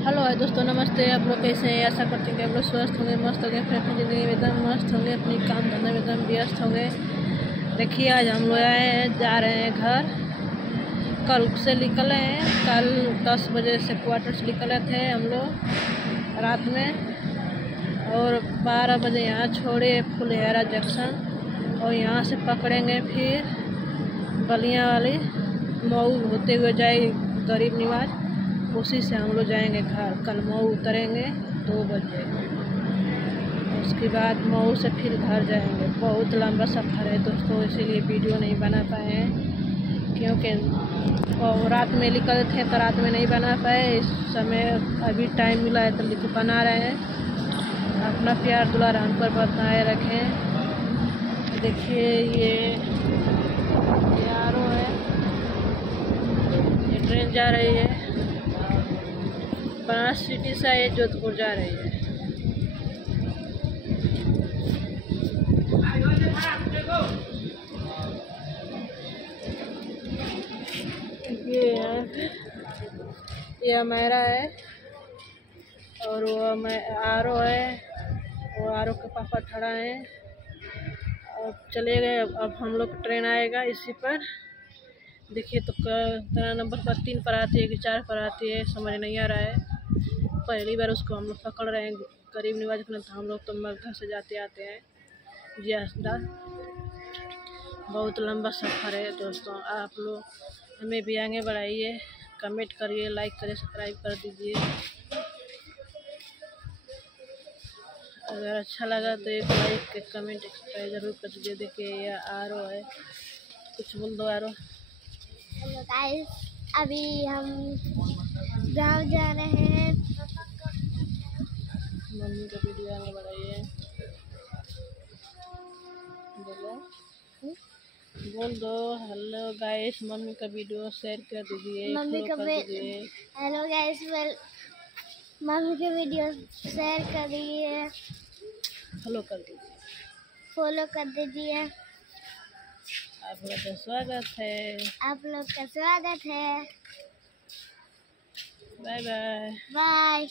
Hello है दोस्तों, नमस्ते। आप लोग कैसे हैं? आशा करते हैं कि आप लोग स्वस्थ होंगे, मस्त होंगे, फिर अपनी ज़िंदगी में एकदम मस्त होंगे, अपनी काम धंधे में एकदम व्यस्त होंगे। देखिए, आज हम लोग आए हैं, जा रहे हैं घर। कल से निकले हैं, कल 10 बजे से क्वार्टर से निकले थे हम लोग रात में, और 12 बजे यहाँ छोड़े फुलेरा जंक्शन, और यहाँ से पकड़ेंगे फिर बलिया वाली मऊ होते हुए जाए गरीब निवाज, उसी से हम लोग जाएंगे घर। कल मऊ उतरेंगे 2 बजे, उसके बाद मऊ से फिर घर जाएंगे। बहुत लंबा सफ़र है दोस्तों, इसीलिए वीडियो नहीं बना पाए हैं, क्योंकि रात में निकले थे तो रात में नहीं बना पाए। इस समय अभी टाइम मिला है तो बना रहे हैं। अपना प्यार दुलार हम पर बनाए रखें। देखिए, ये आरो है, ये ट्रेन जा रही है बनारस सिटी से, ये जोधपुर जा रही है। ये हमारा है, और वो आरो है, वो आरो के पापा खड़ा है और चले गए। अब हम लोग ट्रेन आएगा इसी पर। देखिए तो कितना नंबर पर 3 पर आती है कि 4 पर आती है, समझ नहीं आ रहा है। पहली बार उसको हम लोग पकड़ रहे हैं गरीब निवाज के, तो हम लोग तो मगधा से जाते आते हैं जी अस्पताल। बहुत लंबा सफ़र है दोस्तों। आप लोग हमें भी आगे बढ़ाइए, कमेंट करिए, लाइक करिए, सब्सक्राइब कर दीजिए। अगर अच्छा लगा तो एक लाइक, कमेंट, सब्सक्राइब जरूर कर दीजिए। देखिए, ये आरो है, कुछ बोल दो आरो। हेलो गाइस, अभी हम गांव जा रहे हैं। मम्मी का वीडियो आगे बढ़ाइए, बोल दो हेलो गाइस। मम्मी का वीडियो शेयर कर दीजिए, मम्मी का हेलो गाइस, मम्मी के वीडियो शेयर कर दीजिए, फॉलो कर दीजिए, फॉलो कर दीजिए। आप लोग का स्वागत है। आप लोग का स्वागत है। Bye bye. बाय।